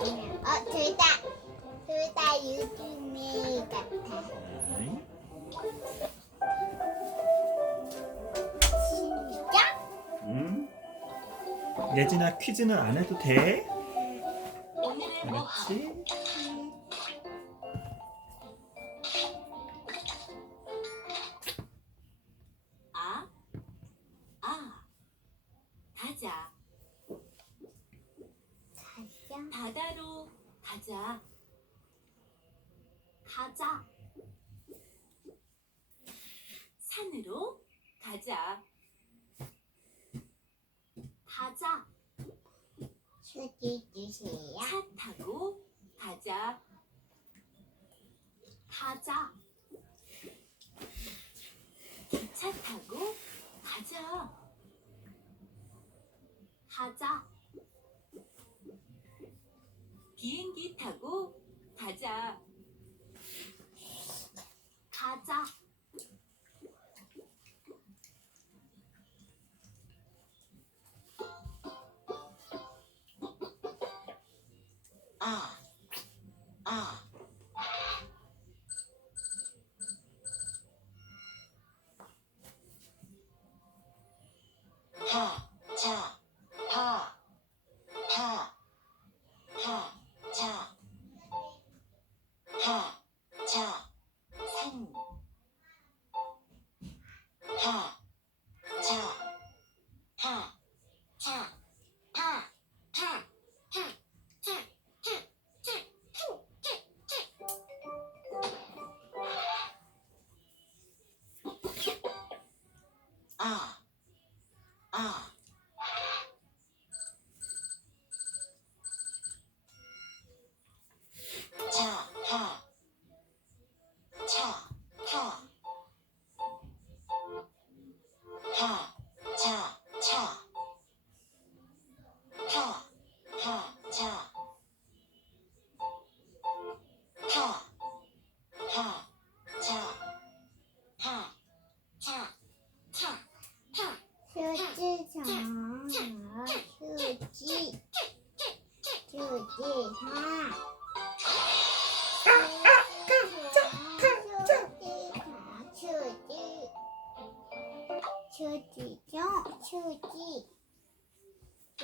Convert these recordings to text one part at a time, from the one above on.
어, 둘 다, 둘 다 유준이 같아. 네. 진짜? 음. 예진아 퀴즈는 안 해도 돼? 모험 알았지? 아, 아, 가자. 바다로 가자. 가자. 산으로 가자. 가자. 주세요. 차 타고 가자. 가자. 기차 타고 가자. 가자. 비행기 타고 가자. 가자. 아, 아, 하, 자,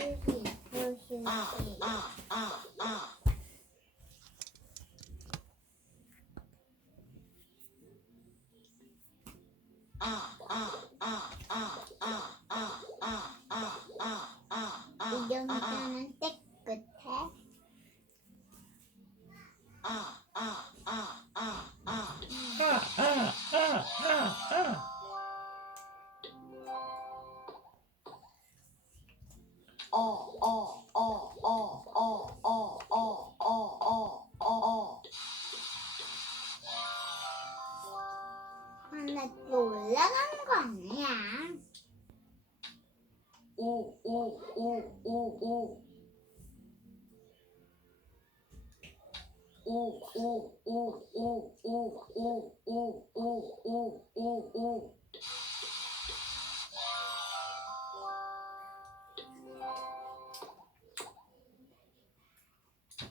惊喜，惊喜，惊。哦哦。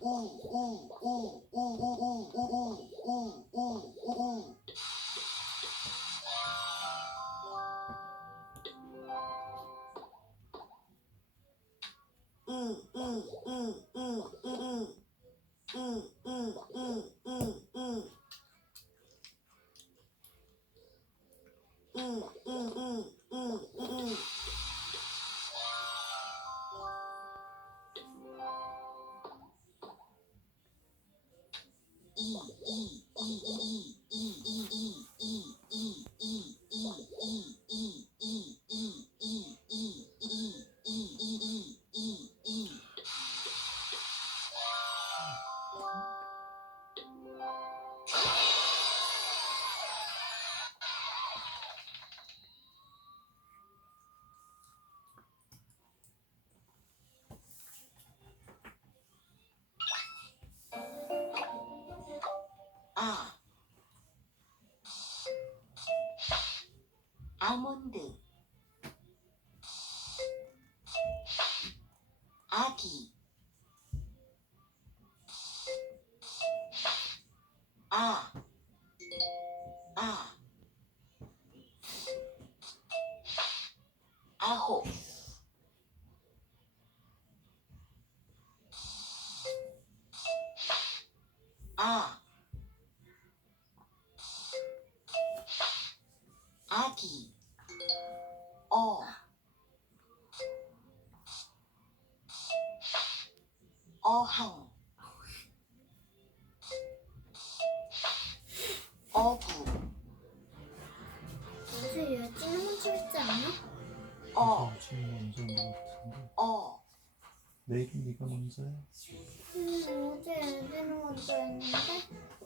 Mm-mm. 아몬드 아기 아 어항, 어부, 무슨 여지는 먼저 했지 않나? 어, 지금 먼저 한것 같은데 어, 내일은 네가 먼저야 음, 어제 여지는 먼저 했는데.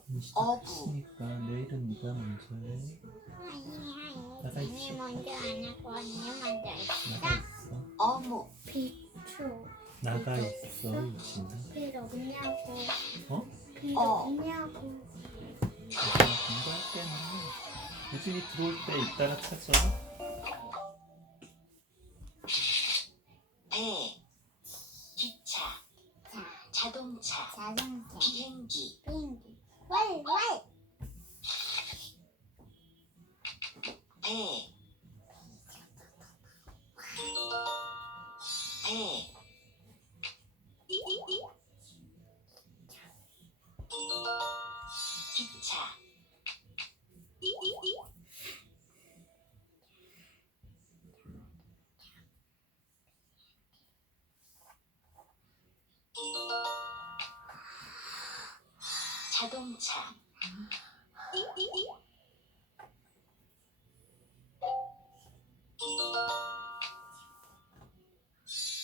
이미 시작했으니까 내일은 네가 먼저 해. 아니, 나가 아니, 있어. 언니 먼저 안 하고 언니 먼저 했어. 나가 있어. 어묵, 비초. 나가 있어 유진아 없냐고. 어? 필 어. 없냐고. 유진아 공부할 때는 유진이 들어올 때 이따가 찾아 배, 기차, 자, 자동차, 자동차. 비행기, 비행기. 왈, 왈. 배, 배, 자동차,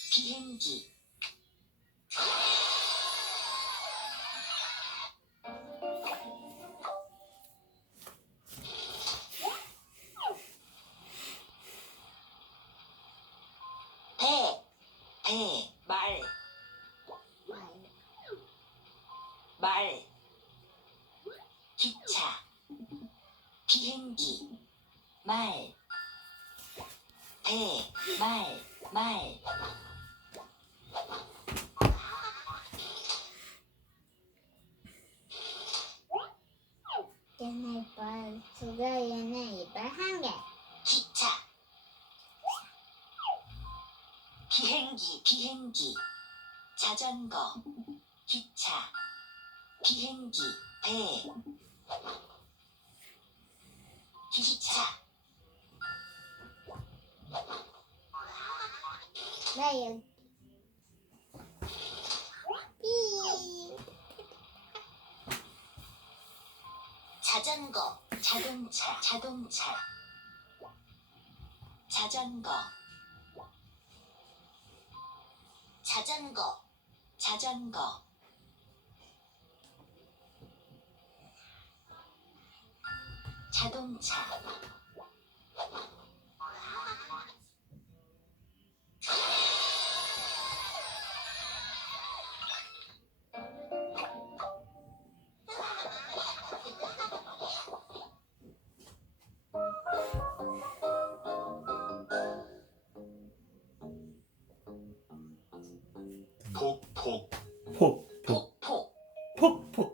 비행기, 배, 기차, 비행기, 말, 배, 말, 말, 얘네 이빨 두 개, 얘네 이빨 한 개. 기차, 비행기, 비행기, 자전거, 기차, 비행기, 배, 기차, 나 여기. 삐. 자전거, 자동차, 자동차, 자전거, 자전거, 자전거, 자동차, 폭폭. 폭폭. 폭폭,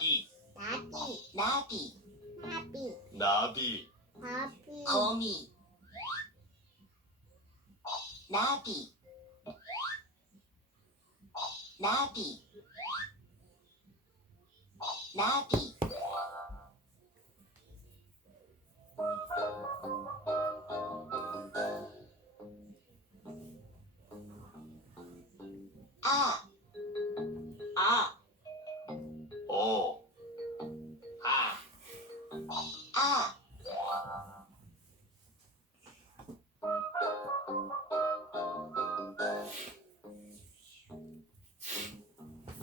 나비 나비. 나비, 나비. 나비. 나비. 거미, 나비, 나비, 나비, 아, 아,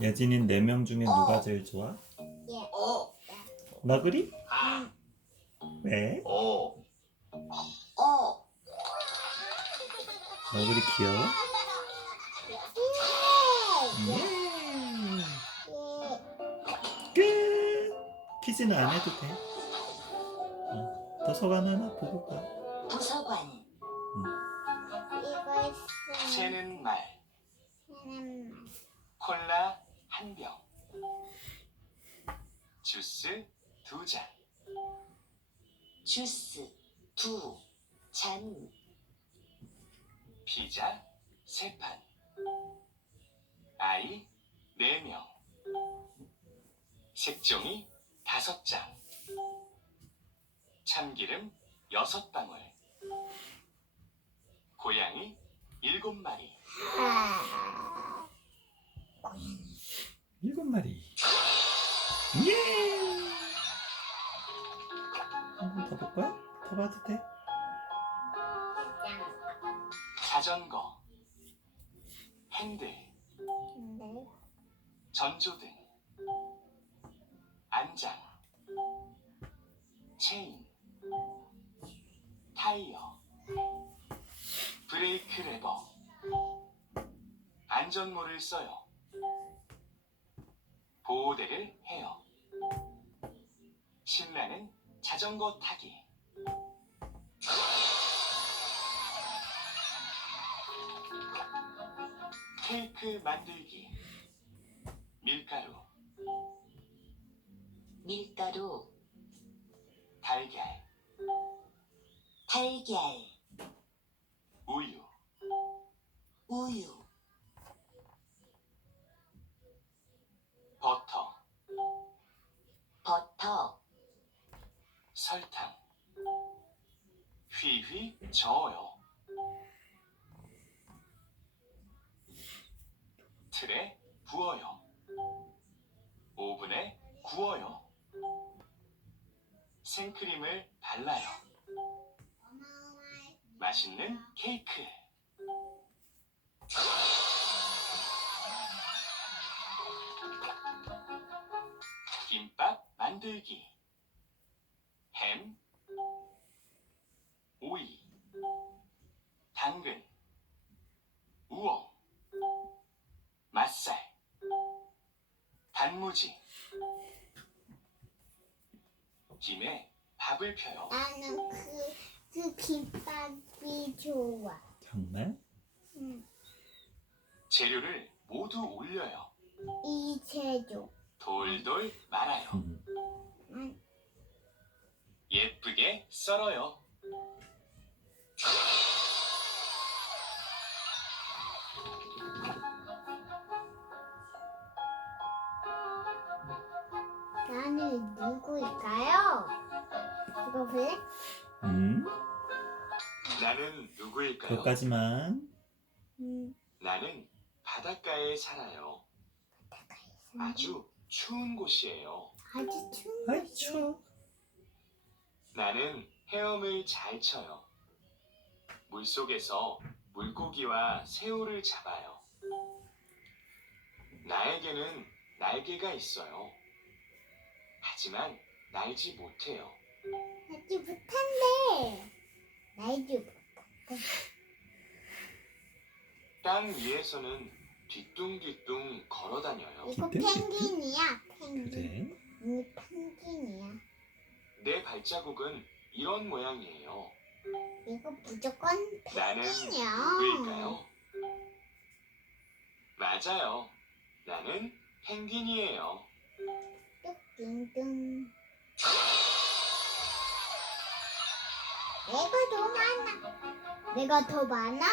예진이 네 명 중에 누가 제일 좋아? 예. 어, 너구리? 왜? 네. 어, 어. 너구리 귀여워? 음. 퀴즈는 안 해도 돼. 어, 도서관 하나 보고 가. 도서관. 음. 이거 있어. 새는 말. 피자 세 판. 아이 네 명. 색종이 다섯 장. 참기름 여섯 방울. 고양이 일곱 마리. 아, 일곱 마리. 예! 한번 더 볼까? 더 봐도 돼? 자전거. 핸들. 근데 전조등. 안장. 체인. 타이어. 브레이크 레버. 안전모를 써요. 보호대를 해요. 신나는 자전거 타기. 케이크 만들기. 밀가루, 밀가루. 달걀, 달걀. 우유, 우유. 버터, 버터. 설탕. 휘휘 저어요. 틀에 부어요. 오븐에 구워요. 생크림을 발라요. 맛있는 케이크. 김밥 만들기. 햄, 오이, 당근, 우엉, 맛살, 단무지. 김에 밥을 펴요. 나는 그, 그 김밥이 좋아. 정말? 응. 재료를 모두 올려요. 이재조. 돌돌 말아요. 음. 응. 예쁘게 썰어요. 나는 누구일까요? 볼래? 음? 나는 누구일까요? 그것까지만. 응. 나는 바닷가에 살아요. 아주 추운 곳이에요. 아주 추운 아이. 추워. 나는 헤엄을 잘 쳐요. 물속에서 물고기와 새우를 잡아요. 나에게는 날개가 있어요. 하지만 날지 못해요. 아주 못한데. 날도 못한데. 땅 위에서는 뒤뚱뒤뚱 걸어 다녀요. 이거 펭귄? 펭귄이야. 펭귄. 그래. 이 펭귄이야. 내 발자국은 이런 모양이에요. 이거 무조건 나는 펭귄이야. 누구일까요? 맞아요. 나는 펭귄이에요. 띵띵. 내가 더 많아. 내가 더 많아?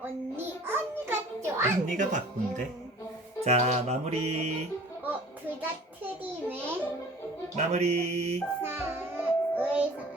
언니, 언니가 좋아. 언니가 바꾼대. 자, 마무리. 어, 둘 다 틀리네. 마무리. 사, 의사에 감사합니다.